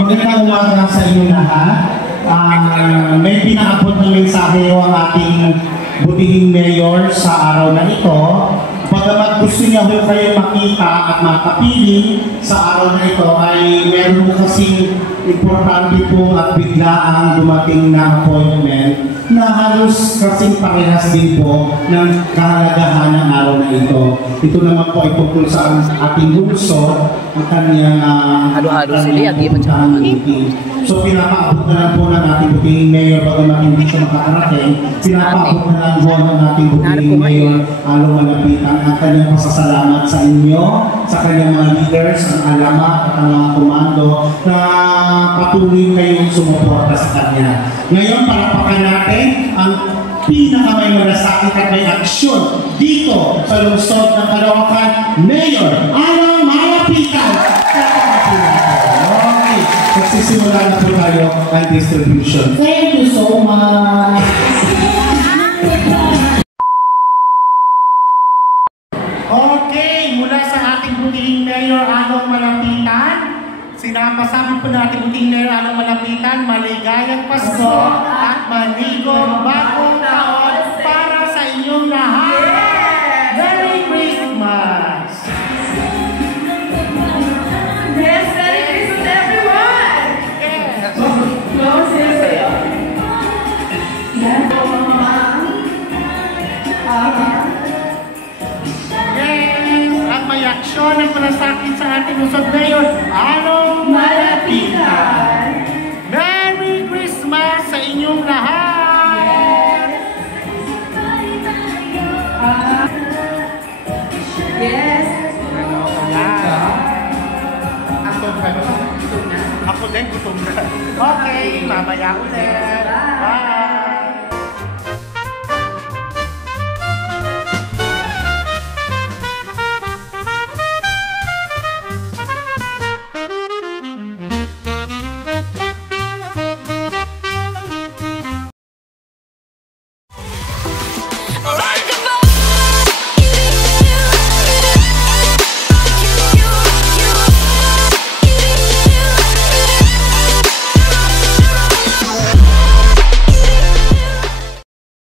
Magandang umaga sa inyo lahat. May pinaabot na mensahe ang ating butihing mayor sa araw na ito. Bagamat gusto niya ho kayo makita at makapili sa araw na ito ay meron po kasing importante po at biglaang dumating na appointment na halos kasing parehas din po ng kahalagahan ng araw na ito. Ito naman po ay tungkol sa ating lungsod, ang kanyang meeting. So pinapaabot na lang po ng ating butihing mayor bagamat hindi siya makakarating, pinapaabot na lang po ng ating butihing mayor lumalapitan ang kanyang pasasalamat sa inyo, sa kanyang mga leaders, ang alamat at ang mga komando na patuloy kayong sumuporta sa kanya. Ngayon, palapakan natin ang pinakamay malasakit at may aksyon dito sa lungsod ng Caloocan, Mayor Anong Malapitan. Okay, magsisimula na po tayo ang distribution. Thank you so much. Okay, mula sa ating butihing Mayor Anong Malapitan, sinapasama po natin butihing Mayor Anong Malapitan, maligayang Pasko at manigong bagong taon para sa inyong lahat. Merry Christmas! Yes, Merry Christmas everyone! Yes! Close this sa'yo. At may aksyon ng malasakit sa ating lungsod ngayon, Anong Malapitan. Merry Christmas sa inyong lahat! Yes. Ako din, gutom na. Okay, mamaya ulit. Bye!